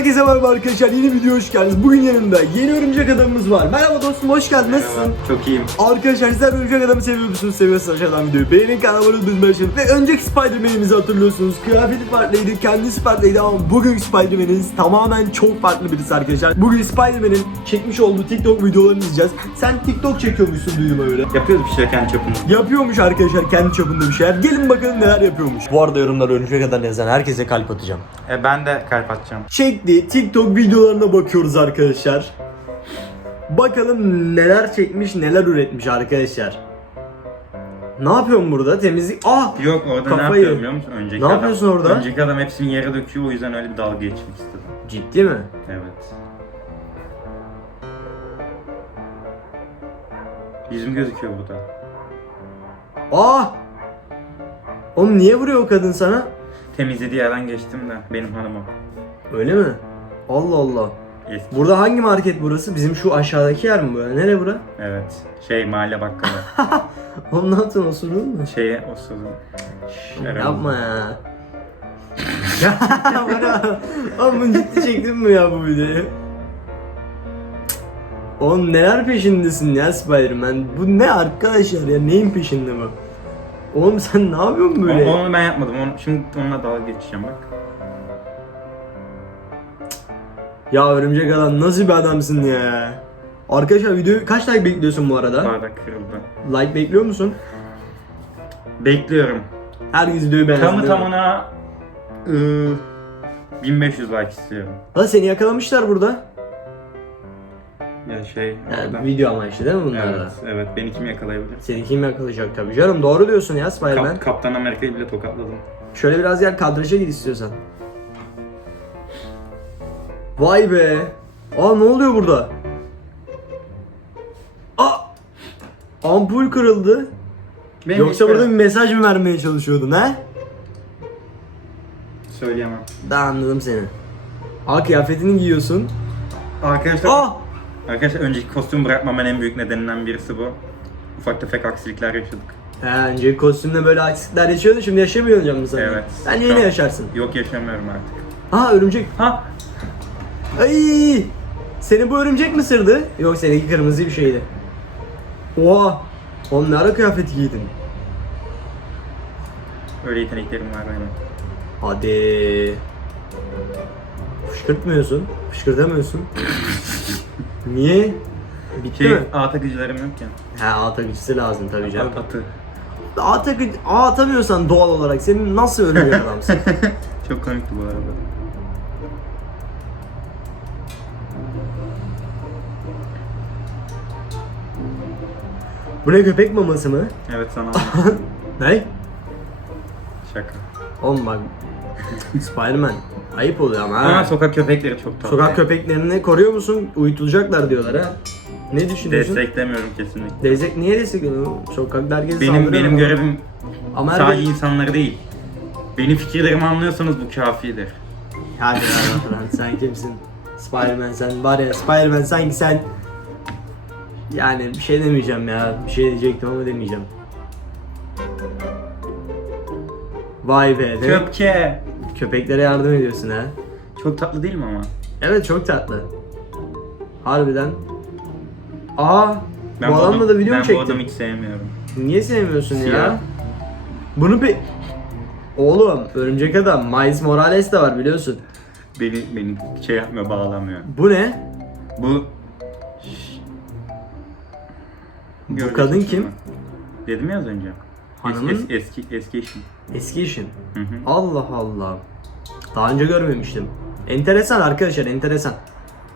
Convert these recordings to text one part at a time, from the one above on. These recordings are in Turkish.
Herkese merhaba arkadaşlar yeni video hoş geldiniz. Bugün yanımda yeni örümcek adamımız var. Merhaba dostum hoş geldin nasılsın? Çok iyiyim. Arkadaşlar sizler örümcek adamı seviyor musunuz? Seviyorsanız aşağıdan videoyu beğenin kanalıma abone olmayı Ve önceki Spider-Man'imizi hatırlıyorsunuz. Kıyafeti farklıydı, kendisi farklıydı ama bugün Spider-Man'imiz tamamen çok farklı birisi arkadaşlar. Bugün Spider-Man'in çekmiş olduğu TikTok videolarını izleyeceğiz. Sen TikTok çekiyormuşsun duyduğuma göre. Yapıyoruz bir şeyler kendi çapımızda. Yapıyormuş arkadaşlar kendi çapında bir şeyler. Gelin bakalım neler yapıyormuş. Bu arada yorumlara örümcek adam yazan herkese kalp atacağım. E, ben de kalp atacağım. Çektiği TikTok videolarına bakıyoruz arkadaşlar. Bakalım neler çekmiş, neler üretmiş arkadaşlar. Ne yapıyorsun burada? Temizlik. Ah! Yok orada Kafayı- ne yapıyorum biliyor musun? Önceki Ne adam, yapıyorsun orada? Önceki adam hepsini yere döküyor o yüzden öyle bir dalga geçmek istedim. Ciddi mi? Evet. Yüzüm gözüküyor burada. Ah! Oğlum niye vuruyor o kadın sana? Temizlediği yerden geçtim de benim hanımım. Öyle mi? Allah Allah. Eski. Burada hangi market burası? Bizim şu aşağıdaki yer mi bu? Nere bura? Evet. Şey mahalle bakkalı. Oğlum ne yaptın osurdun mu? Şeye o sözü. Şeref. Yapma ya. Ya bana. Oğlum bunu ciddi çektin mi ya bu videoyu? Oğlum neler peşindesin ya Spider-Man? Bu ne arkadaşlar ya? Neyin peşinde bu? Oğlum sen ne yapıyorsun böyle? Onu, onu ben yapmadım. Onu, şimdi onunla dalga geçeceğim bak. Ya örümcek adam nasıl bir adamsın ya? Arkadaşlar videoyu kaç like bekliyorsun bu arada? Bardak kırıldı. Like bekliyor musun? Bekliyorum. Herkes videoyu beğensin. Tamı değil mi? tamına ıı, 1500 like istiyorum. Lan seni yakalamışlar burada. Ya şey Yani video amaçlı değil mi bunlar Evet, da? evet. Beni kim yakalayabilir? Seni kim yakalayacak tabii canım. Doğru diyorsun ya Spider-Man. Kap, Kaptan Amerika'yı bile tokatladım. Şöyle biraz gel kadraja git istiyorsan. Vay be. Aa ne oluyor burada? Aa! Ampul kırıldı. Benim Yoksa burada bir mesaj mı vermeye çalışıyordun ha? Söyleyemem. Daha anladım seni. Aa kıyafetini giyiyorsun. Arkadaşlar, Aa! arkadaşlar önceki kostüm bırakmamın en büyük nedeninden birisi bu. Ufak tefek aksilikler yaşadık. He önce kostümde böyle aksilikler yaşıyordu şimdi yaşamıyor mı sen? Evet. Bence yine yaşarsın. Yok yaşamıyorum artık. Aa örümcek. Ha! Ay! Seni bu örümcek mi sırdı? Yok seninki kırmızı bir şeydi. Oha! Oğlum ne ara kıyafeti giydin? Öyle yeteneklerim var benim. Hadi. Fışkırtmıyorsun. Fışkırtamıyorsun. Niye? Bitti Şey, mi? ağ takıcılarım yok ya. He A takıcısı lazım tabii canım. Atı. A, takı, A atamıyorsan doğal olarak senin nasıl öyle bir adamsın? Çok komikti bu arada. Bu ne köpek maması mı? Evet sana. Ne? Şaka. Oğlum bak Spiderman ayıp oluyor ama ha. sokak köpekleri çok tatlı. Sokak köpeklerini koruyor musun? Uyutulacaklar diyorlar ha. Ne düşünüyorsun? Desteklemiyorum kesinlikle. Destek niye destekliyorsun? Sokakta herkes Benim benim görevim Ama sadece insanları değil. Benim fikirlerimi anlıyorsanız bu kafidir. Hadi lan sen kimsin? Spiderman sen var ya Spiderman sanki sen yani bir şey demeyeceğim ya. Bir şey diyecektim ama demeyeceğim. Vay be. demek Köpke. köpeklere yardım ediyorsun ha. Çok tatlı değil mi ama? Evet çok tatlı. Harbiden. Aa, Ben bu adamla adam- da video mu Ben bu çektin? adamı hiç sevmiyorum. Niye sevmiyorsun ya? Siyah. Bunu bir... Oğlum, Örümcek Adam, Miles Morales de var biliyorsun. Beni beni şey yapmıyor, bağlamıyor. Bu ne? Bu Bu kadın kim? Dedim ya az önce. Hanımın? Eski, eski, eski, eşim. Eski işin. Hı hı. Allah Allah. Daha önce görmemiştim. Enteresan arkadaşlar, enteresan.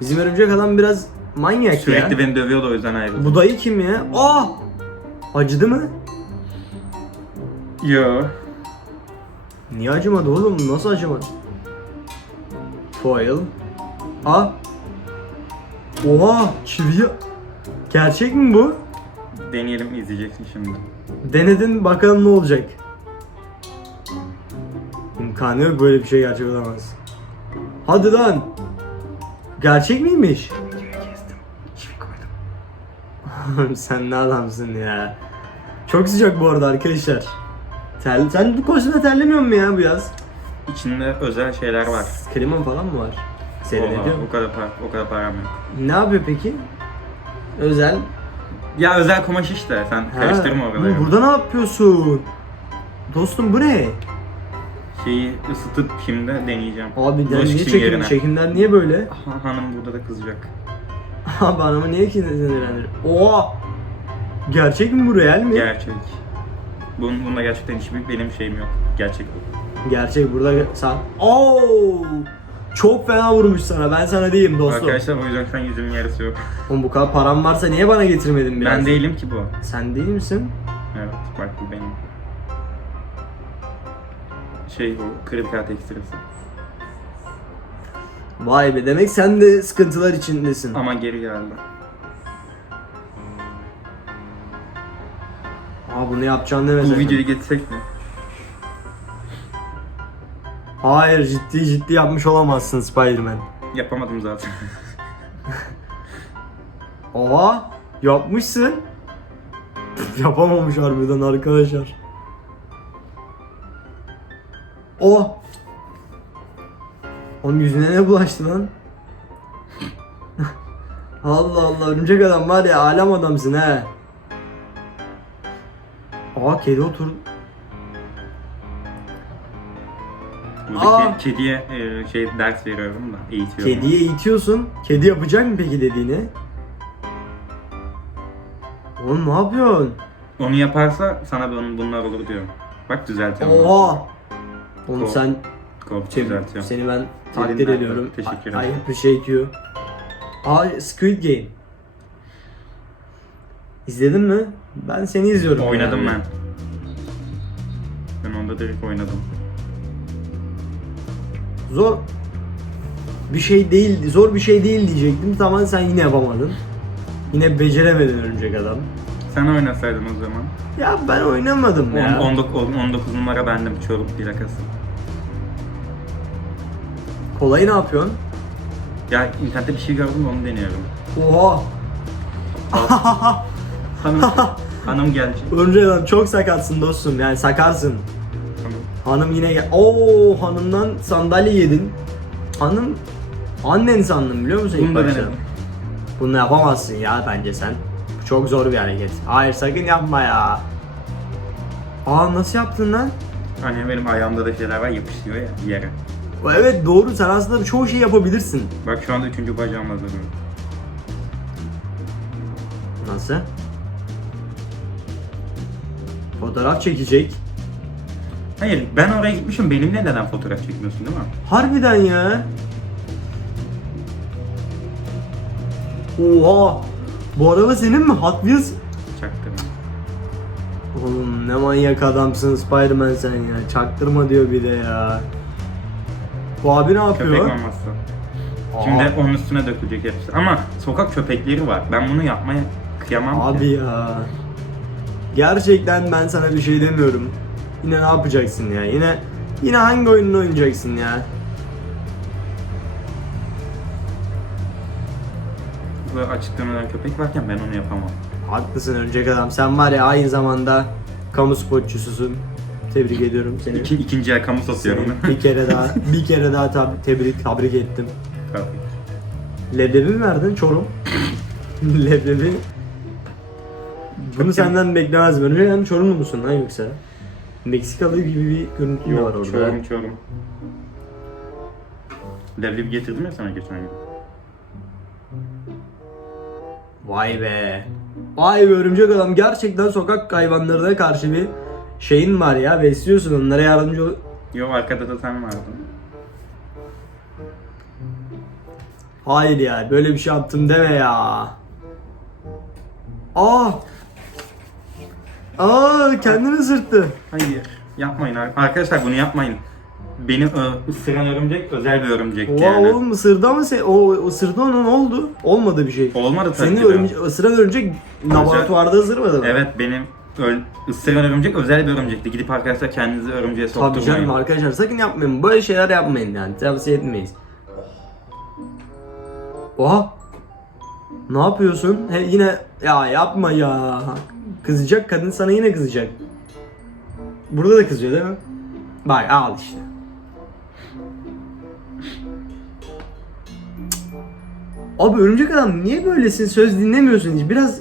Bizim Örümcek Adam biraz manyak Sürekli ya. beni dövüyordu o yüzden ayrıldım. Bu dayı kim ya? Aa! Acıdı mı? Yo. Niye acımadı oğlum? Nasıl acımadı? Foil. Aa! Oha! Çiviye... Gerçek mi bu? Deneyelim izleyeceksin şimdi. Denedin bakalım ne olacak. İmkanı yok böyle bir şey gerçek olamaz. Hadi lan. Gerçek miymiş? Sen ne adamsın ya. Çok sıcak bu arada arkadaşlar. Ter, sen bu kostümde terlemiyor musun ya bu yaz? İçinde özel şeyler var. Kliman falan mı var? Seyrediyor mu? O kadar para, o kadar param yok. Ne yapıyor peki? Özel. Ya özel kumaş işte. Sen karıştırma Ha, oraları. bu- Burada ne yapıyorsun? Dostum bu ne? Şeyi ısıtıp şimdi deneyeceğim. Abi Bulaşık niye için çekim, yerine. çekimler niye böyle? Ha- Hanım burada da kızacak. Abi anamı niye sinirlendir? Oha! Gerçek mi bu real mi? Gerçek. Bunun, bununla gerçekten hiçbir benim şeyim yok. Gerçek bu. Gerçek burada sen. Oo! Çok fena vurmuş sana. Ben sana diyeyim dostum. Arkadaşlar o yüzden an yüzümün yarısı yok. Oğlum bu kadar param varsa niye bana getirmedin biraz? ben değilim ki bu. Sen değil misin? Evet bak bu benim. Şey bu kredi kartı ekstrası. Vay be demek sen de sıkıntılar içindesin. Ama geri geldi. Aa bunu yapacağını Bu demesene. videoyu getirsek mi? Hayır ciddi ciddi yapmış olamazsın Spider-Man. Yapamadım zaten. Oha yapmışsın. Yapamamış harbiden arkadaşlar. Oh. Onun yüzüne ne bulaştı lan? Allah Allah örümcek adam var ya alem adamsın he. Aa kedi otur. Aa. kediye e, şey ders veriyorum da eğitiyorum. Kediye eğitiyorsun. Kedi yapacak mı peki dediğini? Oğlum ne yapıyorsun? Onu yaparsa sana bunun, bunlar olur diyorum. Bak düzeltiyorum. Oha! Oğlum Kol. sen Kol Şey, düzeltiyorum. seni ben takdir Elinden ediyorum. teşekkür I- ederim. I appreciate you. Aa Squid Game. İzledin mi? Ben seni izliyorum. Oynadım ben. Ben onda direkt oynadım. Zor bir şey değil, zor bir şey değil diyecektim. Tamam sen yine yapamadın. Yine beceremedin örümcek adam. Sen oynasaydın o zaman. Ya ben oynamadım ya. 19, 19 numara bendim çoruk plakası. Kolayı ne yapıyorsun? Ya internette bir şey gördüm de onu deniyorum. Oha! Hanım, hanım gelecek. Örümcek adam çok sakatsın dostum yani sakarsın. Hanım. Yine gel. Oo hanımdan sandalye yedin. Hanım annen sandım biliyor musun ilk Bunu da başta? denedim. Bunu yapamazsın ya bence sen. Bu çok zor bir hareket. Hayır sakın yapma ya. Aa nasıl yaptın lan? Hani benim ayağımda da şeyler var yapışıyor ya yere. Evet doğru sen aslında çoğu şey yapabilirsin. Bak şu anda üçüncü bacağım hazırlıyorum. Nasıl? Fotoğraf çekecek. Hayır ben oraya gitmişim benimle neden fotoğraf çekmiyorsun değil mi? Harbiden ya. Oha. Bu araba senin mi? Hot Wheels? Çaktırma. Oğlum ne manyak adamsın Spider-Man sen ya. Çaktırma diyor bir de ya. Bu abi ne yapıyor? Köpek maması. Şimdi onun üstüne dökülecek hepsi. Ama sokak köpekleri var. Ben bunu yapmaya kıyamam Abi ki. ya. Gerçekten ben sana bir şey demiyorum. Yine ne yapacaksın ya? Yine yine hangi oyununu oynayacaksın ya? Bu açıktan ölen köpek varken ben onu yapamam. Haklısın örümcek adam. Sen var ya aynı zamanda kamu spotçususun. Tebrik ediyorum seni. İki, ikinci el kamu satıyorum. Seni bir kere daha bir kere daha tab- tebrik tebrik ettim. Tabii. Leblebi mi verdin Çorum? Leblebi. Bunu senden beklemezdim. Örümcek adam Çorumlu musun lan yoksa? Meksikalı gibi bir görüntü var orada? çorum çorum. Leblebi getirdim ya sana geçen gün. Vay be. Vay be örümcek adam gerçekten sokak hayvanlarına karşı bir şeyin var ya besliyorsun onlara yardımcı ol. Yok arkada da sen vardın. Hayır ya böyle bir şey yaptım deme ya. Aa. Aa kendini ısırttı. Hayır. Yapmayın ar- arkadaşlar bunu yapmayın. Beni ö- ısıran örümcek özel bir örümcek Oha yani. oğlum ısırdı ama sen, o ısırdı onu ne oldu? Olmadı bir şey. Olmadı tabii Senin ki de. örümce, ısıran örümcek laboratuvarda ısırmadı mı? Evet benim öl- ısıran örümcek özel bir örümcekti. Gidip arkadaşlar kendinizi örümceğe Tabii canım sokturmayın. arkadaşlar sakın yapmayın. Böyle şeyler yapmayın yani. Tavsiye etmeyiz. Oha. Ne yapıyorsun? He, yine ya yapma ya. Kızacak kadın sana yine kızacak. Burada da kızıyor değil mi? Bak al işte. Abi örümcek adam niye böylesin? Söz dinlemiyorsun hiç. Biraz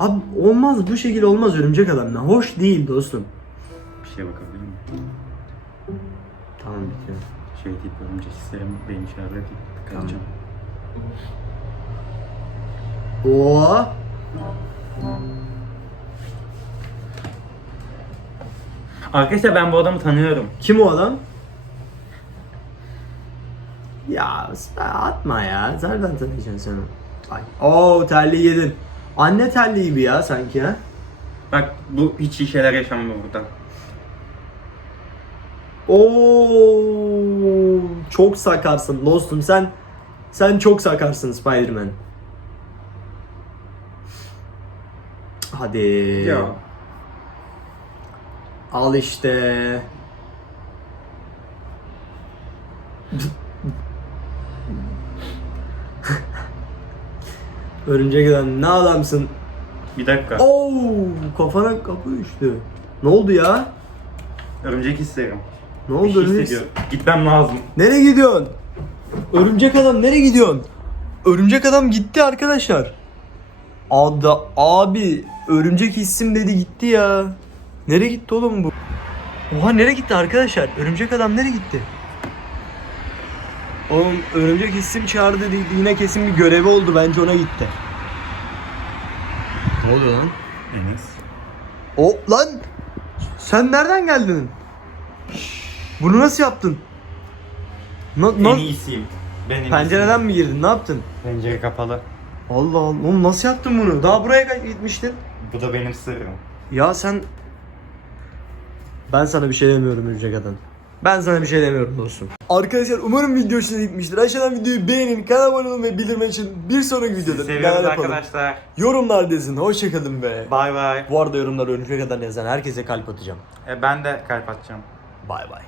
Abi olmaz bu şekilde olmaz örümcek adam. Hoş değil dostum. Bir şeye bakabilir miyim? Tamam bitiyor. Şey deyip örümcek hislerim beni işaret edip kaçacağım. Oo. Arkadaşlar ben bu adamı tanıyorum. Kim o adam? Ya atma ya. Nereden tanıyacaksın sen onu? Ay. Oo terliği yedin. Anne terliği gibi ya sanki ha. Bak bu hiç iyi şeyler yaşanmıyor burada. Oo çok sakarsın dostum sen. Sen çok sakarsın Spider-Man. Hadi. Ya. Al işte. Örümcek adam ne adamsın. Bir dakika. Oo kafana kapı düştü. Ne oldu ya? Örümcek hislerim. Ne Bir oldu şey örümcek? hissediyorum. Gitmem lazım. Nereye gidiyorsun? Örümcek adam nereye gidiyorsun? Örümcek adam gitti arkadaşlar. Ada abi örümcek hissim dedi gitti ya. Nereye gitti oğlum bu? Oha nereye gitti arkadaşlar? Örümcek adam nereye gitti? Oğlum örümcek hissim çağırdı dedi. Yine kesin bir görevi oldu bence ona gitti. Ne oluyor lan? Enes. O lan sen nereden geldin? Bunu nasıl yaptın? Na, En na- iyisiyim. Ben en pencereden mi girdin? Ne yaptın? Pencere kapalı. Allah Allah. Oğlum nasıl yaptın bunu? Daha buraya gitmiştin. Bu da benim sırrım. Ya sen... Ben sana bir şey demiyorum Örümcek Adam. Ben sana bir şey demiyorum dostum. Arkadaşlar umarım video hoşuna gitmiştir. Aşağıdan videoyu beğenin, kanala abone olun ve bildirim için bir sonraki videoda Seviyoruz arkadaşlar. Yorumlar yazın. Hoşçakalın be. Bay bay. Bu arada yorumlara Örümcek Adam yazan herkese kalp atacağım. E, ben de kalp atacağım. Bay bay.